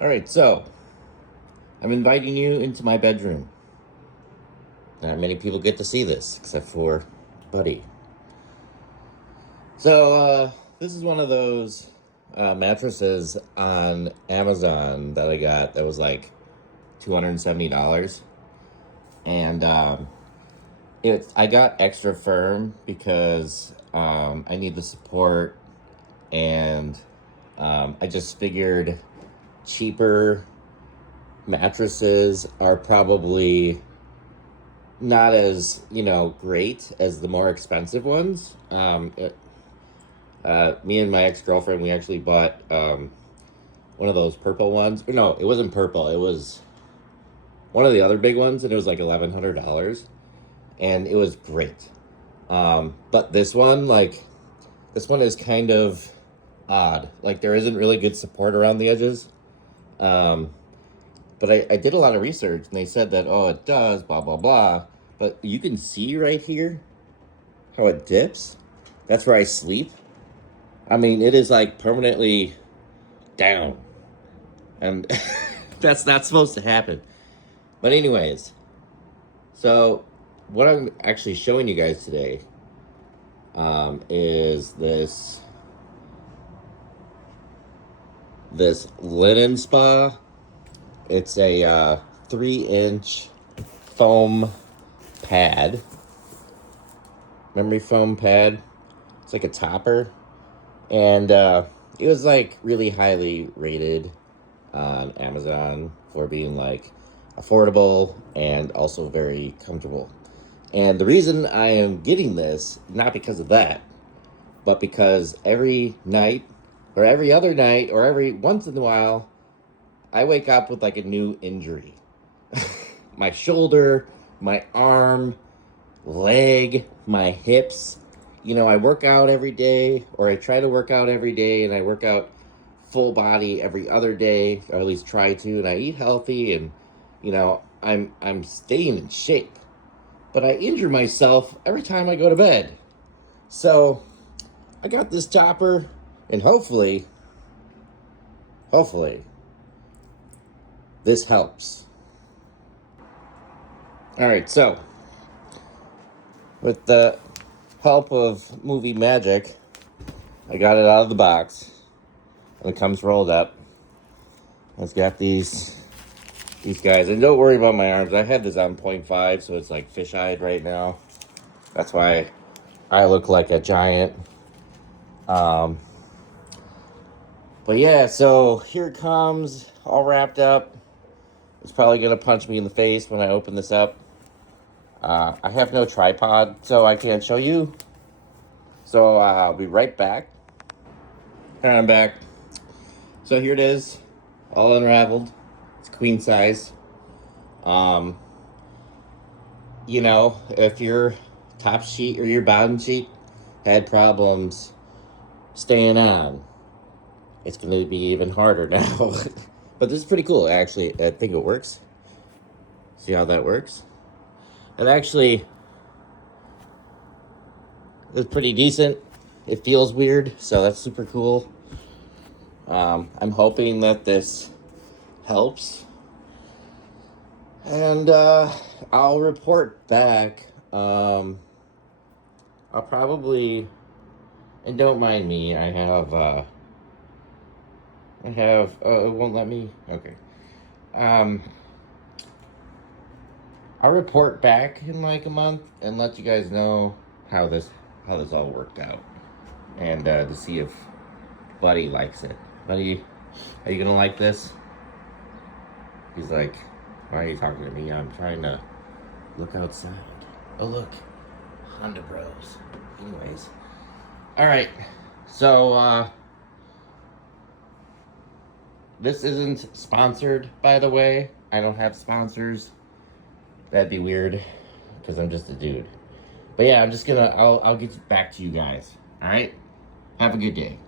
All right, so I'm inviting you into my bedroom. Not many people get to see this, except for Buddy. So, this is one of those mattresses on Amazon that I got that was like $270. And I got extra firm because I need the support, and I just figured cheaper mattresses are probably not as great as the more expensive ones. Me and my ex-girlfriend, we actually bought one of those purple ones. No, it wasn't purple. It was one of the other big ones, and it was like $1,100, and it was great. But this one is kind of odd. Like, there isn't really good support around the edges. Um, but I did a lot of research, and they said that, oh, it does, blah, blah, blah. But you can see right here how it dips. That's where I sleep. I mean, it is like permanently down. And that's not supposed to happen. But anyways, so what I'm actually showing you guys today is this Linenspa. It's a 3-inch foam pad, memory foam pad. It's like a topper, and it was like really highly rated on Amazon for being like affordable and also very comfortable. And the reason I am getting this, not because of that, but because every night or every other night or every once in a while, I wake up with like a new injury. My shoulder, my arm, leg, my hips. I work out every day, or I try to work out every day, and I work out full body every other day, or at least try to, and I eat healthy, and I'm staying in shape. But I injure myself every time I go to bed. So I got this topper, and hopefully this helps. All right, so with the help of movie magic, I got it out of the box, and it comes rolled up. It's got these guys, and don't worry about my arms. I had this on 0.5, so it's like fish-eyed right now. That's why I look like a giant. But yeah, so here it comes, all wrapped up. It's probably gonna punch me in the face when I open this up. I have no tripod, so I can't show you. So I'll be right back. And I'm back. So here it is, all unraveled. It's queen size. Um, if your top sheet or your bottom sheet had problems staying on, it's going to be even harder now. But this is pretty cool, actually. I think it works. See how that works? It actually is pretty decent. It feels weird, so that's super cool. I'm hoping that this helps. And I'll report back. I'll probably, and don't mind me, it won't let me, okay. I'll report back in like a month and let you guys know how this all worked out. And to see if Buddy likes it. Buddy, are you gonna like this? He's like, why are you talking to me? I'm trying to look outside. Oh, look. Honda Bros. Anyways. Alright. So, this isn't sponsored, by the way. I don't have sponsors. That'd be weird, because I'm just a dude. But yeah, I'll get back to you guys. Alright? Have a good day.